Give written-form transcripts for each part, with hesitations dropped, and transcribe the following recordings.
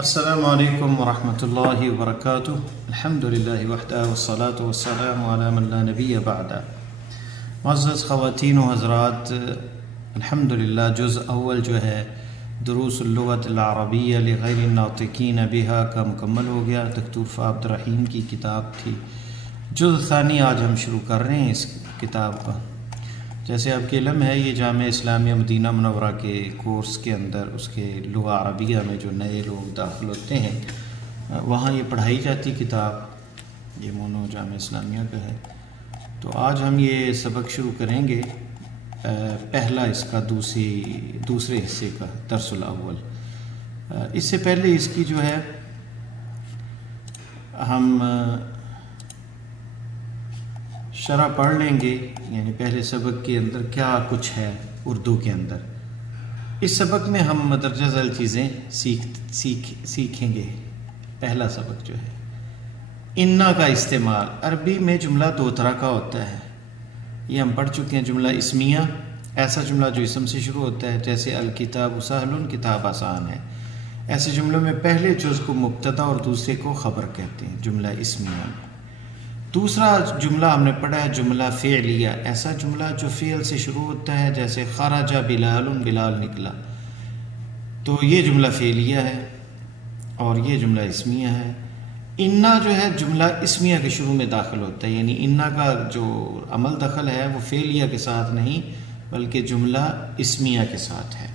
السلام علیکم ورحمۃ اللہ وبرکاتہ۔ الحمدللہ وحدہ والصلاة والسلام علی من لا نبی بعد۔ معزز خواتین و حضرات، الحمدللہ جز اول جو ہے دروس اللغۃ العربیہ لغیر الناطقین بہا کا مکمل ہو گیا۔ دکتور فا عبد الرحیم کی کتاب تھی۔ جز ثانی آج ہم شروع کر رہے ہیں اس کتاب کا۔ جیسے آپ کے علم ہے، یہ جامعہ اسلامیہ مدینہ منورہ کے کورس کے اندر اس کے لغہ عربیہ میں جو نئے لوگ داخل ہوتے ہیں وہاں یہ پڑھائی جاتی کتاب، یہ مونو جامعہ اسلامیہ کا ہے۔ تو آج ہم یہ سبق شروع کریں گے، پہلا اس کا دوسرے حصے کا درس الاول۔ اس سے پہلے اس کی جو ہے ہم شرح پڑھ لیں گے، یعنی پہلے سبق کے اندر کیا کچھ ہے اردو کے اندر۔ اس سبق میں ہم مدرجہ ذیل چیزیں سیکھیں گے۔ پہلا سبق جو ہے انا کا استعمال۔ عربی میں جملہ دو طرح کا ہوتا ہے، یہ ہم پڑھ چکے ہیں۔ جملہ اسمیہ، ایسا جملہ جو اسم سے شروع ہوتا ہے، جیسے الکتاب سہل، کتاب آسان ہے۔ ایسے جملوں میں پہلے جز کو مبتدا اور دوسرے کو خبر کہتے ہیں، جملہ اسمیہ میں۔ دوسرا جملہ ہم نے پڑھا ہے جملہ فعلیہ، ایسا جملہ جو فعل سے شروع ہوتا ہے، جیسے خرج بلال، بلال نکلا، تو یہ جملہ فعلیہ ہے اور یہ جملہ اسمیہ ہے۔ انا جو ہے جملہ اسمیہ کے شروع میں داخل ہوتا ہے، یعنی انا کا جو عمل دخل ہے وہ فعلیہ کے ساتھ نہیں بلکہ جملہ اسمیہ کے ساتھ ہے۔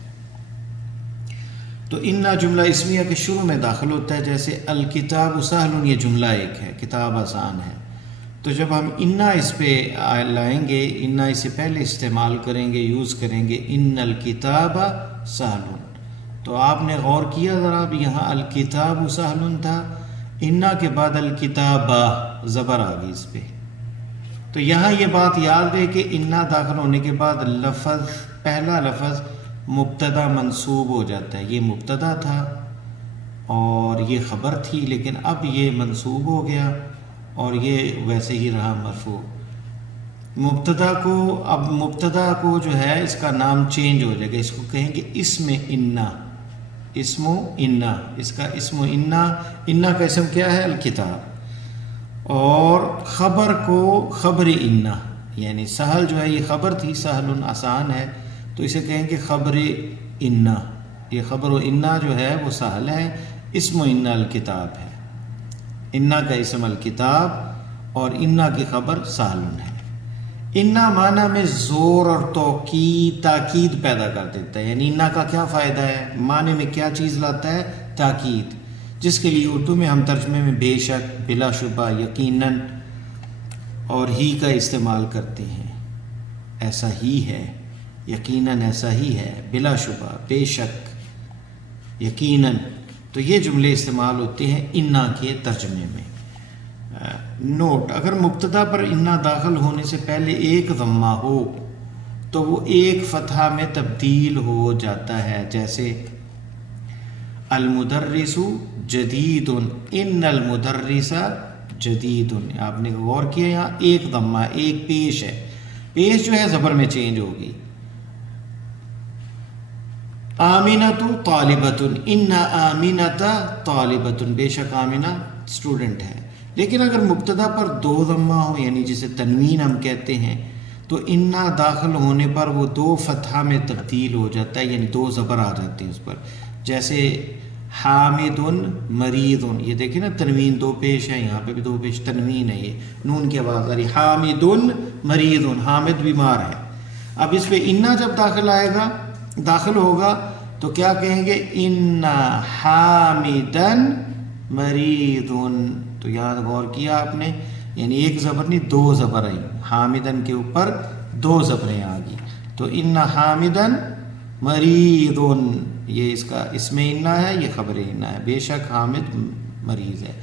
تو انا جملہ اسمیہ کے شروع میں داخل ہوتا ہے، جیسے الکتاب سہل، یہ جملہ ایک ہے، کتاب آسان ہے۔ تو جب ہم انا اس پہ لائیں گے، انا اس سے پہلے استعمال کریں گے، یوز کریں گے، ان الکتاب سہل، تو آپ نے غور کیا ذرا، اب یہاں الکتاب سہل تھا، انا کے بعد الکتاب زبر آ گئی اس پہ۔ تو یہاں یہ بات یاد ہے کہ انا داخل ہونے کے بعد لفظ، پہلا لفظ مبتدا منصوب ہو جاتا ہے۔ یہ مبتدا تھا اور یہ خبر تھی، لیکن اب یہ منصوب ہو گیا اور یہ ویسے ہی رہا مرفوع۔ مبتدا کو جو ہے اس کا نام چینج ہو جائے گا، اس کو کہیں گے اسم انا، اسم انا، اس کا اسم انا، انا کا اسم کیا ہے؟ الکتاب۔ اور خبر کو خبر انا، یعنی سہل جو ہے یہ خبر تھی، سہل آسان ہے، تو اسے کہیں گے خبر انا۔ یہ خبر و انا جو ہے وہ سہل ہے، اسم انا الکتاب ہے۔ انا کا اسم الکتاب اور انا کی خبر سہل ہے۔ انا معنی میں زور اور تاکید پیدا کر دیتا ہے، یعنی انا کا کیا فائدہ ہے، معنی میں کیا چیز لاتا ہے؟ تاکید، جس کے لیے اردو میں ہم ترجمے میں بے شک، بلا شبہ، یقیناً اور ہی کا استعمال کرتے ہیں۔ ایسا ہی ہے، یقیناً ایسا ہی ہے، بلا شبہ، بے شک، یقیناً۔ تو یہ جملے استعمال ہوتے ہیں انا کے ترجمے میں۔ نوٹ، اگر مبتدا پر انا داخل ہونے سے پہلے ایک ضمہ ہو تو وہ ایک فتحہ میں تبدیل ہو جاتا ہے، جیسے المدرس جدید، ان المدرس جدید۔ آپ نے غور کیا، یہاں ایک ضمہ، ایک پیش ہے، پیش جو ہے زبر میں چینج ہوگی۔ آمینۃ طالبۃ، ان آمینۃ طالبۃ، بے شک آمینہ اسٹوڈنٹ ہے۔ لیکن اگر مبتدا پر دو ضمہ ہو، یعنی جسے تنوین ہم کہتے ہیں، تو انا داخل ہونے پر وہ دو فتحہ میں تبدیل ہو جاتا ہے، یعنی دو زبر آ جاتے ہیں اس پر، جیسے حامد مریض۔ یہ دیکھیں نا، تنوین دو پیش ہے، یہاں پہ بھی دو پیش تنوین ہے، یہ نون کی آواز آ رہی، حامد مریض، حامد بیمار ہے۔ اب اس پہ انا جب داخل ہوگا تو کیا کہیں گے؟ ان حامدن مریض۔ تو یاد غور کیا آپ نے، یعنی ایک زبر نہیں، دو زبر آئی، حامدن کے اوپر دو زبریں آ گئی، تو ان حامدن مریض، یہ اس کا اسم انا ہے، یہ خبر انا ہے، بے شک حامد مریض ہے۔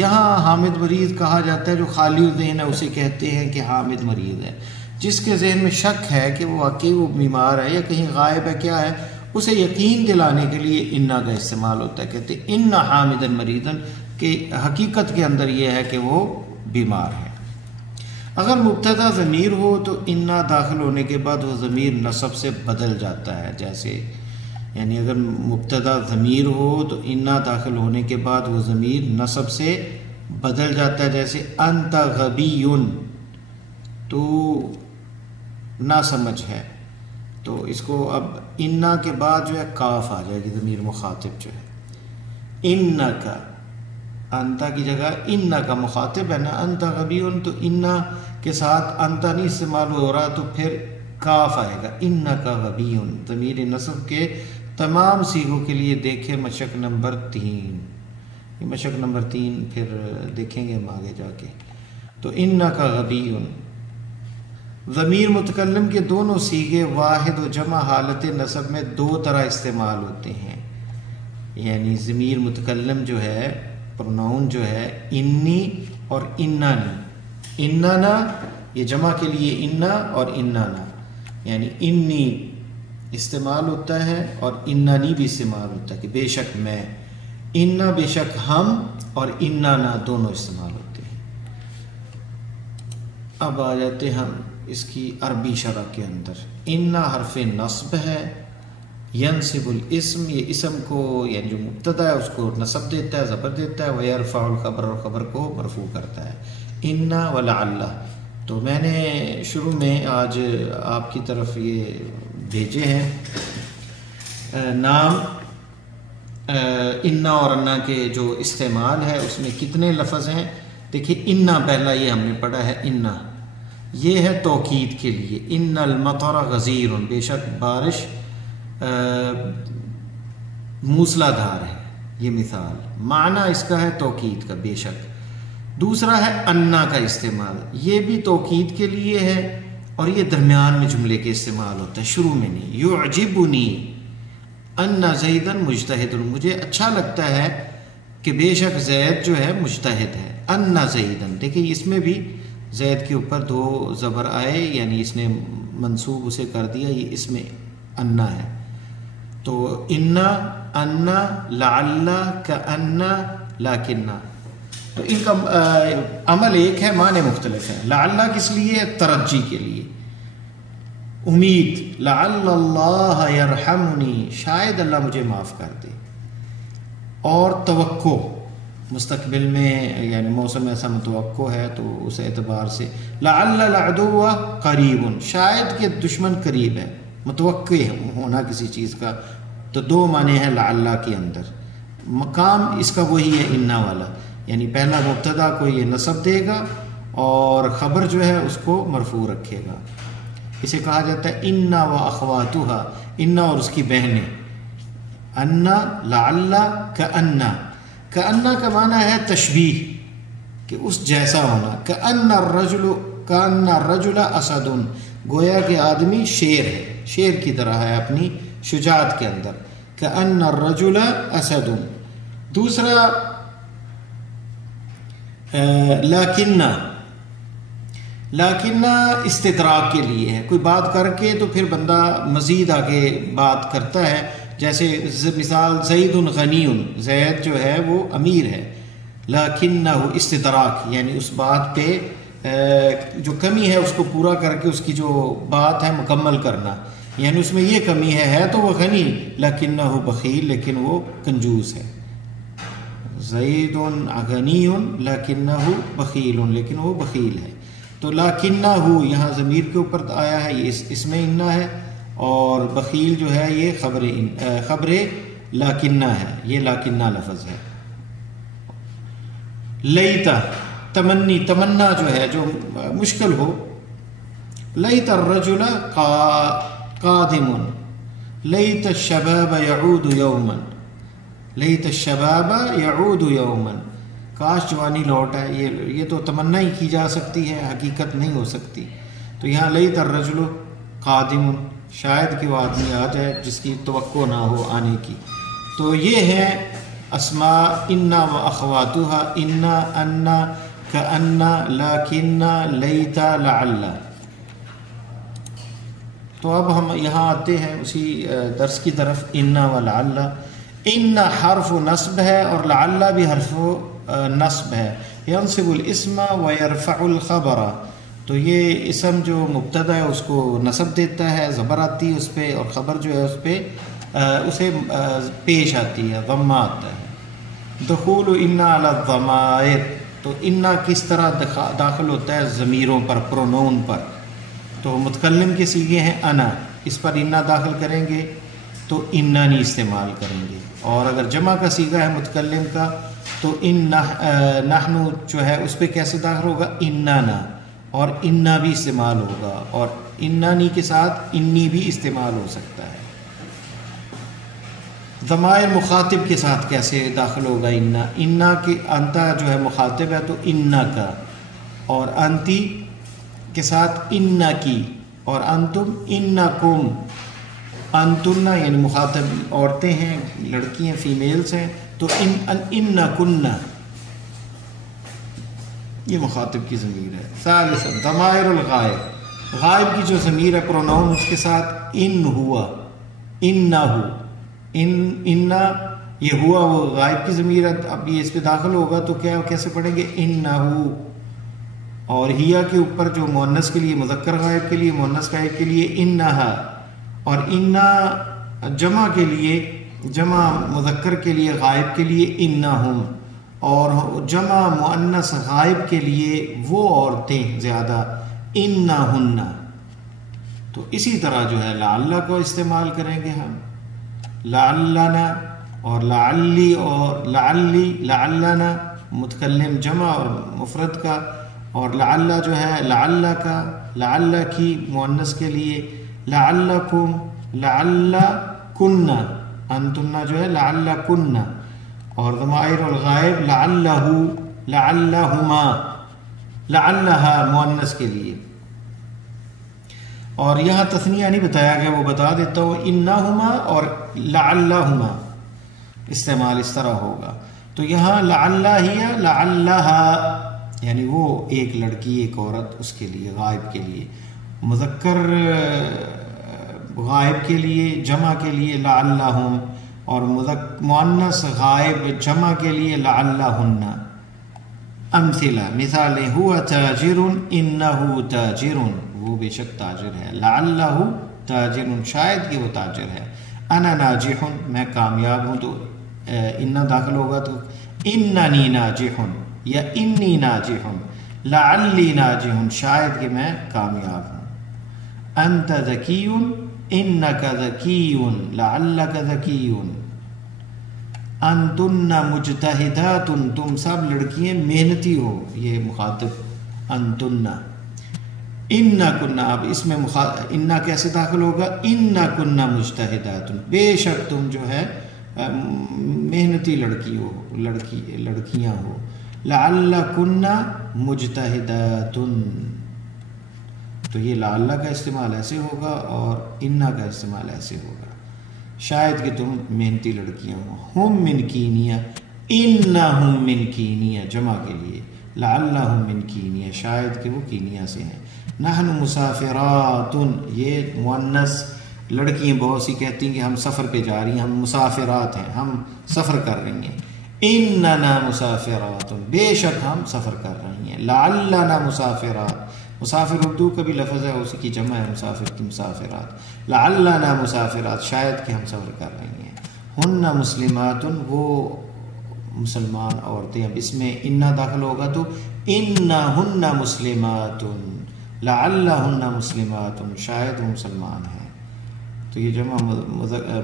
یہاں حامد مریض کہا جاتا ہے، جو خالی ذہن ہے اسے کہتے ہیں کہ حامد مریض ہے۔ جس کے ذہن میں شک ہے کہ وہ واقعی وہ بیمار ہے یا کہیں غائب ہے، کیا ہے، اسے یقین دلانے کے لیے انا کا استعمال ہوتا ہے، کہتے ہیں ان حامدن مریضن، کہ حقیقت کے اندر یہ ہے کہ وہ بیمار ہے۔ اگر مبتدا ضمیر ہو تو انا داخل ہونے کے بعد وہ ضمیر نصب سے بدل جاتا ہے، جیسے یعنی اگر مبتدا ضمیر ہو تو انا داخل ہونے کے بعد وہ ضمیر نصب سے بدل جاتا ہے، جیسے انت غبی، تو نہ سمجھ ہے، تو اس کو اب انا کے بعد جو ہے کاف آ جائے گی، ضمیر مخاطب جو ہے، انا کا انتا کی جگہ انا کا مخاطب ہے نا، انت غبی، تو انا کے ساتھ انتا نہیں استعمال ہو رہا، تو پھر کاف آئے گا، انا کا غبی، ضمیر نصب کے تمام صیغوں کے لیے دیکھیں مشق نمبر 3، یہ مشق نمبر 3 پھر دیکھیں گے ہم آگے جا کے۔ تو انا کا غبی، ضمیر متکلم کے دونوں صیغے واحد و جمع حالت نصب میں 2 طرح استعمال ہوتے ہیں، یعنی ضمیر متکلم جو ہے، پروناؤن جو ہے، انی اور انانی، اننا یہ جمع کے لیے انا اور اننا، یعنی انی استعمال ہوتا ہے اور انانی بھی استعمال ہوتا ہے کہ بے شک میں، انا بے شک ہم، اور اننا دونوں استعمال ہوتے ہیں۔ اب آ جاتے ہم اس کی عربی شرح کے اندر۔ انا حرف نصب ہے، ینصب الاسم، یہ اسم کو یعنی جو مبتدا ہے اس کو نصب دیتا ہے، زبر دیتا ہے، ویرفع الخبر، اور خبر کو مرفوع کرتا ہے، انا ولعل۔ تو میں نے شروع میں آج آپ کی طرف یہ بھیجے ہیں نام انا اور انا کے جو استعمال ہے اس میں کتنے لفظ ہیں۔ دیکھیے انا پہلا یہ ہم نے پڑھا ہے، انا یہ ہے توکید کے لیے، ان المطر غزیر، بے شک بارش موسلا دھار ہے، یہ مثال، معنی اس کا ہے توکید کا، بے شک۔ دوسرا ہے انا کا استعمال، یہ بھی توکید کے لیے ہے اور یہ درمیان میں جملے کے استعمال ہوتا ہے، شروع میں نہیں۔ یعجبنی ان زیدن مجتہد، مجھے اچھا لگتا ہے کہ بے شک زید جو ہے مجتہد ہے، ان زیدن، دیکھیں اس میں بھی زید کے اوپر 2 زبر آئے، یعنی اس نے منصوب اسے کر دیا، یہ اس میں انا ہے۔ تو انا لعل کأنا لکنہ، تو ان کا عمل ایک ہے، معنی مختلف ہے۔ لعل کس لیے؟ ترجی کے لیے، امید، لعل اللہ یرحمنی، شاید اللہ مجھے معاف کر دے، اور توقع، مستقبل میں یعنی موسم ایسا متوقع ہے تو اس اعتبار سے، لعل العدو قریب، شاید کہ دشمن قریب ہے، متوقع ہونا کسی چیز کا، تو 2 معنی ہیں لعل کے اندر۔ مقام اس کا وہی ہے انا والا، یعنی پہلا مبتدا کو یہ نصب دے گا اور خبر جو ہے اس کو مرفوع رکھے گا، اسے کہا جاتا ہے انا و اخواتھا، انا اور اس کی بہنیں، انا لعل کأنا، کأنا کا معنی ہے تشبیہ، کہ اس جیسا ہونا، کأن الرجل اسد، گویا کہ آدمی شیر ہے، شیر کی طرح ہے اپنی شجاعت کے اندر، کأن الرجل اسد۔ دوسرا لیکن استدراک کے لیے ہے، کوئی بات کر کے تو پھر بندہ مزید آگے بات کرتا ہے، جیسے مثال زید غنی، زید جو ہے وہ امیر ہے، لیکنہ استدراک، یعنی اس بات پہ جو کمی ہے اس کو پورا کر کے اس کی جو بات ہے مکمل کرنا، یعنی اس میں یہ کمی ہے تو وہ غنی، لیکنہ بخیل، لیکن وہ کنجوس ہے، زید غنی لیکنہ بخیل، لیکن وہ بخیل ہے۔ تو لیکنہ یہاں ضمیر کے اوپر آیا ہے، یہ اس میں انا ہے، اور بخیل جو ہے یہ خبر لیکنہ ہے، یہ لیکنہ لفظ ہے۔ لیتا تمنی، تمنا جو ہے جو مشکل ہو، لیت الرجل قادم، لیت الشباب یعود یوما، لیت الشباب یعود یوما، کاش جوانی لوٹ آئے، یہ تو تمنا ہی کی جا سکتی ہے، حقیقت نہیں ہو سکتی۔ تو یہاں لیت الرجل قادم، شاید کہ وہ آدمی آ جائے جس کی توقع نہ ہو آنے کی۔ تو یہ ہے اسماء انا و اخواتھا، انا، انا، کأنا، لیکنہ، لیتا، لعل۔ تو اب ہم یہاں آتے ہیں اسی درس کی طرف، انا و لعل۔ ان حرف نصب ہے اور لعل بھی حرف نصب ہے، ینصب الاسم و یرفع الخبر، تو یہ اسم جو مبتدا ہے اس کو نصب دیتا ہے، زبر آتی ہے اس پہ، اور خبر جو ہے اس پہ اسے پیش آتی ہے، ضمہ آتا ہے. دخول انا علی الضمائر، تو انا کس طرح داخل ہوتا ہے ضمیروں پر، پرونون پر. تو متکلم کے صیغے ہیں انا، اس پر انا داخل کریں گے تو انا نہیں استعمال کریں گے. اور اگر جمع کا صیغہ ہے متکلم کا تو نحن جو ہے اس پہ کیسے داخل ہوگا؟ اننا، اور انا بھی استعمال ہوگا، اور انانی کے ساتھ انی بھی استعمال ہو سکتا ہے. ضمائر مخاطب کے ساتھ کیسے داخل ہوگا؟ انا کے انتا جو ہے مخاطب ہے تو انا کا، اور انتی کے ساتھ انا کی، اور انتم انکم. انتنا یعنی مخاطب عورتیں ہیں، لڑکیاں، فیمیلز ہیں، تو انکن یہ مخاطب کی ضمیر ہے. ثالثا ضمائر الغائب، غائب کی جو ضمیر ہے پروناؤن، اس کے ساتھ ان ہوا، انہ، انا یہ ہوا وہ غائب کی ضمیر ہے. اب یہ اس پہ داخل ہوگا تو کیا کیسے پڑھیں گے؟ انہ. اور ہیا کے اوپر جو مؤنث کے لیے، مذکر غائب کے لیے، مؤنث غائب کے لیے انہا، اور انا جمع کے لیے، جمع مذکر کے لیے، غائب کے لیے انہم، اور جمع مؤنث غائب کے لیے وہ عورتیں زیادہ انہن. تو اسی طرح جو ہے لعل کو استعمال کریں گے ہم، لعلنا اور لعلی اور لعلی، لعلنا متکلم جمع اور مفرد کا، اور لعل جو ہے لعل کا، لعل کی مؤنث کے لیے، لعلکم، لعلکن، انتن جو ہے لعلکن. اور ضمائر الغائب لعلہ، لعلہما، لعلہا مؤنث کے لیے. اور یہاں تثنیہ نہیں بتایا گیا، وہ بتا دیتا ہوں، انہما اور لعلہما استعمال اس طرح ہوگا. تو یہاں لعلہ ہی، لعلہا یعنی وہ ایک لڑکی، ایک عورت، اس کے لیے غائب کے لیے. مذکر غائب کے لیے، جمع کے لیے لعلہم، اور مؤنث غائب جمع کے لیے لعلہن. امثلہ، مثالیں، ہوا تاجر، انہ تاجر، وہ بے شک تاجر ہے. لعلہ تاجر، شاید کہ وہ تاجر ہے. انا ناجح، میں کامیاب ہوں، تو انا داخل ہوگا تو اننی ناجح یا انی ناجح، لعلی ناجح، شاید کہ میں کامیاب ہوں. انت ذکی، انک ذکی، لعلک ذکی. انتن مجتہدات، تم سب لڑکیاں محنتی ہو، یہ مخاطب انتن. انکن، اب اس میں انا کیسے داخل ہوگا؟ انکن مجتہدات، بے شک تم جو ہے محنتی لڑکی ہو، لڑکیاں ہو. لعلکن مجتہدات، تو یہ لعل کا استعمال ایسے ہوگا اور انا کا استعمال ایسے ہوگا، شاید کہ تم محنتی لڑکیاں ہو. ہم من کینیا، انہم من کینیا جمع کے لیے، لعلہم من کینیا، شاید کہ وہ کینیا سے ہیں. نحن مسافرات، یہ مؤنث لڑکیاں بہت سی کہتی ہیں کہ ہم سفر پہ جا رہی ہیں، ہم مسافرات ہیں، ہم سفر کر رہی ہیں. اننا مسافرات، بے شک ہم سفر کر رہی ہیں. لعلنا مسافرات، مسافر اردو کا بھی لفظ ہے، اسی کی جمع ہے مسافر کی، مسافرات. لعلنا مسافرات، شاید کہ ہم سفر کر رہی ہیں. ہن مسلمات، وہ مسلمان عورتیں. اب اس میں انا داخل ہوگا تو انہن مسلمات، لعلہن مسلمات، شاید وہ مسلمان ہیں. تو یہ جمع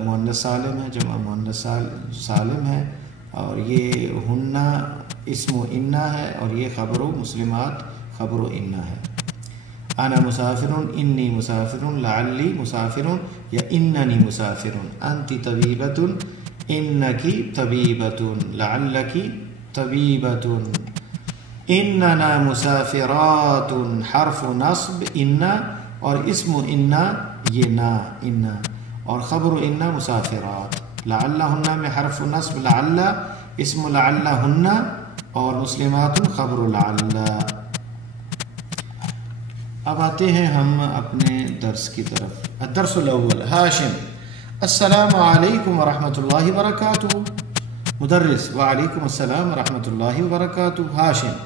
مؤنث سالم ہے، جمع مؤنث سالم ہے، اور یہ ہن اسم و انا ہے، اور یہ خبر و مسلمات خبر و انا ہے. انا مسافر، انی مسافر، لعلی مسافر یا اننی مسافر. انتی طبیبۃ، انکی طبیبۃ، لعلکی طبیبۃ. اننا مسافرات، حرف نصب انا، اور اسم انا یہ نا، انا، اور خبر انا مسافرات. لعلہن میں حرف نصب لعل، اسم لعلہن، اور مسلمات خبر لعل. اب آتے ہیں ہم اپنے درس کی طرف. الدرس الاول. ہاشم، السلام علیکم ورحمۃ اللہ وبرکاتہ. مدرس، وعلیکم السلام ورحمۃ اللہ وبرکاتہ. ہاشم،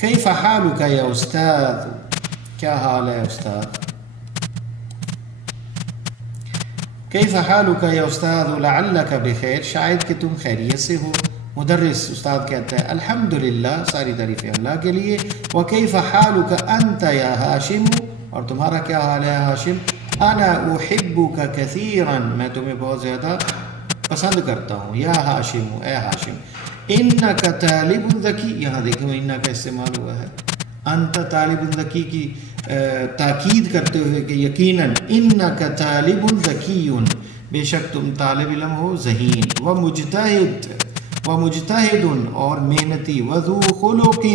کیف حالک یا استاذ، کیا حال ہے استاد؟ کیف حالک یا استاد لعلک بخیر، شاید کہ تم خیریت سے ہو. مدرس استاد کہتا ہے الحمدللہ، ساری تعریفیں اللہ کے لیے. وکیف حالک انت یا ہاشم، اور تمہارا کیا حال ہے ہاشم؟ انا احبک کثیرا، میں تمہیں بہت زیادہ پسند کرتا ہوں یا ہاشم، اے ہاشم. انک طالب ذکی، یہاں دیکھیں انک کا استعمال ہوا ہے، انت طالب ذکی کی تاکید کرتے ہوئے کہ یقیناً انک طالب ذکی، بے شک تم طالب علم ہو ذہین. ومجتہد اور محنتی. وذو خلق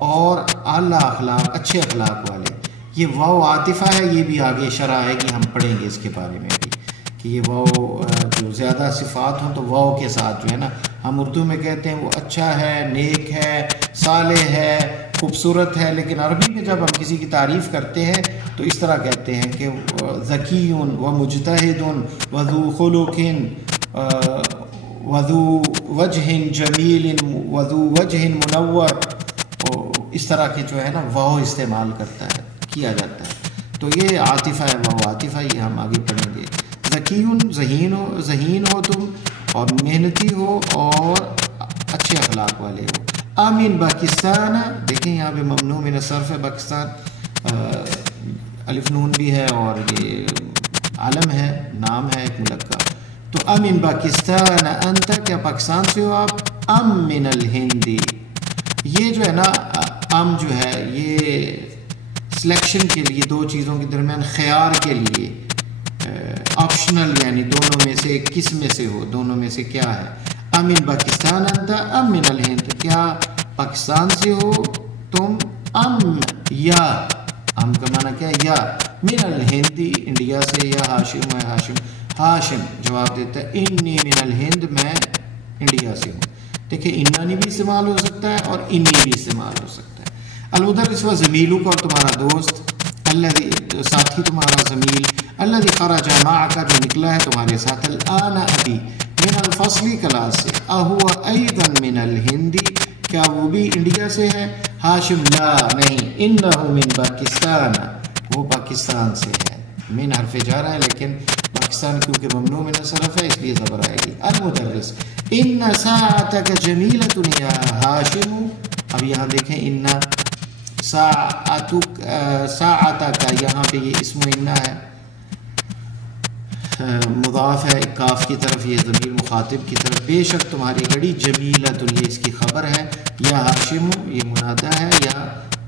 اور اعلیٰ اخلاق، اچھے اخلاق والے. یہ واو عاطفہ ہے، یہ بھی آگے شرح آئے گی، ہم پڑھیں گے اس کے بارے میں بھی کہ یہ واو جو زیادہ صفات ہوں تو واو کے ساتھ جو ہے نا، ہم اردو میں کہتے ہیں وہ اچھا ہے، نیک ہے، صالح ہے، خوبصورت ہے، لیکن عربی میں جب ہم کسی کی تعریف کرتے ہیں تو اس طرح کہتے ہیں کہ ذکی و مجتہد وذو خلق وذو وجہ جمیل وذو وجہ منور، اس طرح کے جو ہے نا واو استعمال کیا جاتا ہے. تو یہ عاطفہ ہے، واو عاطفہ، یہ ہم آگے پڑھیں گے. ذکیون ذہین ہو تم، اور محنتی ہو، اور اچھے اخلاق والے ہو. آمین پاکستان، دیکھیں یہاں پہ ممنوع من الصرف ہے، پاکستان الف نون بھی ہے اور یہ عالم ہے، نام ہے ایک ملک کا. تو امن پاکستان انت، کیا پاکستان سے ہو آپ؟ ام من الہندی، یہ جو ہے نا ام جو ہے یہ سلیکشن کے لیے، دو چیزوں کے درمیان خیار کے لیے آپشنل، یعنی دونوں میں سے کس میں سے ہو، دونوں میں سے کیا ہے. امن پاکستان انت ام من الہند، کیا پاکستان سے ہو تم، ام یا، ام کا معنی کیا ہے یا، من الہندی انڈیا سے، یا ہاشم ہے ہاشم. ہاشم جواب دیتا ہے انی من الہند، میں انڈیا سے ہوں. دیکھیں انانی بھی استعمال ہو سکتا ہے اور انی بھی استعمال ہو سکتا ہے. المدرس و زمیلک، اور تمہارا دوست، الذی ساتھی تمہارا، زمیل، الذی خرج معک جو نکلا ہے تمہارے ساتھ، الآن ابھی، من الفصل کلاس سے، اہو ایضا من الہندی، کیا وہ بھی انڈیا سے ہے؟ ہاشم لا نہیں، انہ من پاکستان، وہ پاکستان سے ہے. من حرف جار ہے لیکن پاکستان کیونکہ ممنوع من الصرف ہے اس لیے زبر آئے گی. المدرس ان ساعتک جمیلۃ یا ہاشم، اب یہاں دیکھیں ان ساعتک، یہاں پہ یہ اسم ان ہے، مضاف ہے کاف کی طرف، یہ ضمیر مخاطب کی طرف. بے شک تمہاری گھڑی جمیلۃ، یہ اس کی خبر ہے. یا ہاشم یہ منادہ ہے، یا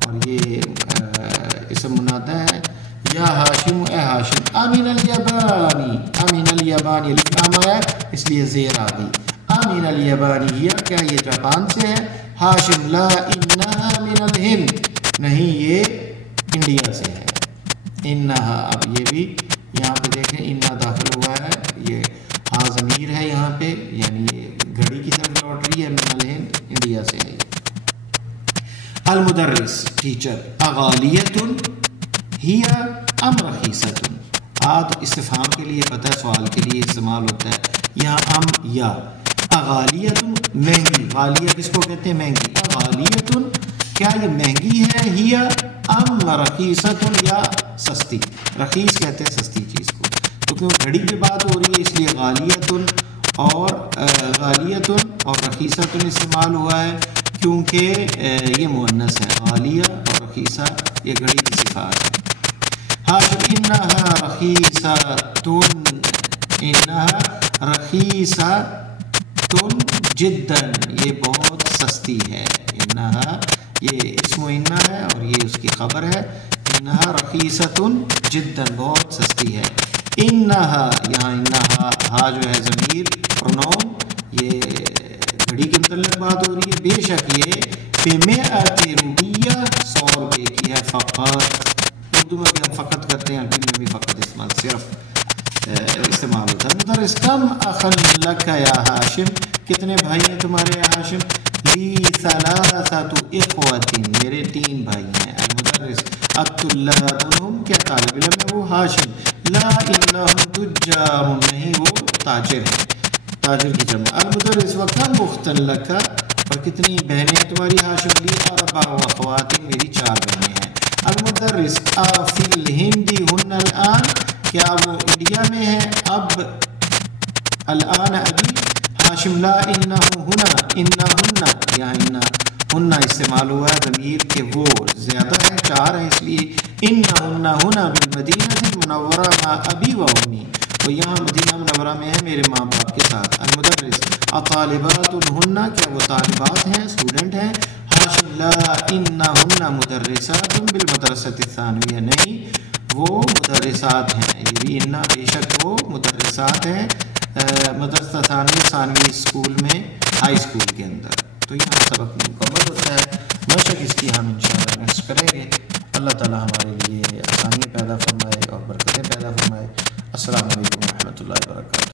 اور یہ اسم منادہ ہے. یا ہاشم اے ہاشم. امین الیابانی، امین الیابانی لکھام آیا اس لیے زیر آ گئی. امین الیابانی، کیا یہ جاپان سے ہے؟ ہاشم لا انہا من الہند، نہیں یہ انڈیا سے ہے. انہا، اب یہ بھی یہاں پہ دیکھیں انہا داخل ہوا ہے، یہ ہاں ضمیر ہے یہاں پہ، یعنی گھڑی کی طرف لوٹ رہی ہے. من الہند انڈیا سے ہے. المدرس ٹیچر، اغالیۃ ہی ام رخیصۃ، آد استفہام کے لیے پتہ ہے، سوال کے لیے استعمال ہوتا ہے. یہاں ام یا. اغالیۃ مہنگی، غالیہ کس کو کہتے ہیں؟ مہنگی. اغالیۃ کیا یہ مہنگی ہے؟ ہی ام رخیصۃ یا سستی. رخیص کہتے ہیں سستی چیز کو، تو کیوں گھڑی کی بات ہو رہی ہے اس لیے غالیۃ اور رخیصۃ استعمال ہوا ہے، کیونکہ یہ مؤنث ہے. غالیہ اور رخیصہ یہ گھڑی کی صفات ہے. ہاشم انہا رخیصۃ، انہا رخیصۃ جدا، یہ بہت سستی ہے. انہا یہ اسم انہا ہے اور یہ اس کی خبر ہے. انہا رخیصۃ جدا، بہت سستی ہے. انہا، یہاں انہا ہا جو ہے ضمیر پروناؤن، یہ گھڑی کے متعلق بات ہو رہی ہے. بے شک یہ بمئۃ روپیہ، 100 روپے کی ہے. فقط اردو میں بھی ہم فقط کرتے ہیں، عربی میں بھی فقط استعمال صرف استعمال ہوتا ہے. مدرس کم اخن لک یا ہاشم، کتنے بھائی ہیں تمہارے یا ہاشم؟ لی ثلاثۃ اخوۃ، میرے 3 بھائی ہیں. المدرس الطلاب، کیا طالب علم ہے وہ؟ ہاشم لا انہم تجار، نہیں وہ تاجر ہیں، تاجر کی جمع. المدرس وکم اخت لک، اور کتنی بہنیں ہیں تمہاری؟ ہاشم لی 4 اخوات، میری 4 بہنیں ہیں. المدرس فی الہند ہن الآن، کیا وہ انڈیا میں ہے؟ اب الآن ابھی، ہاشم لا انہو ہنا، انہن، یہاں انہن استعمال ہوا ہے ضمیر کہ وہ زیادہ ہے، 4 ہے، اس لیے انہن ہنا بالمدینہ المنورہ مع ابی و امی، وہ یہاں مدینہ منورہ میں ہے میرے ماں باپ کے ساتھ۔ المدرس الطالبات ہن، کیا وہ طالبات ہیں، اسٹوڈنٹ ہیں؟ ہاشم لا انہن مدرسات بالمدرسۃ الثانویہ، نہیں وہ مدرسات ہیں، یہ بھی انہا بے شک وہ مدرسات ہیں مدرسہ ثانوی اسکول میں، ہائی اسکول کے اندر۔ تو یہاں سبق مکمل ہوتا ہے، مشق اس کی ہم انشاءاللہ نیکسٹ کریں گے۔ اللہ تعالیٰ ہمارے لیے آسانی پیدا فرمائے اور برکتیں پیدا فرمائے۔ السلام علیکم ورحمۃ اللہ وبرکاتہ۔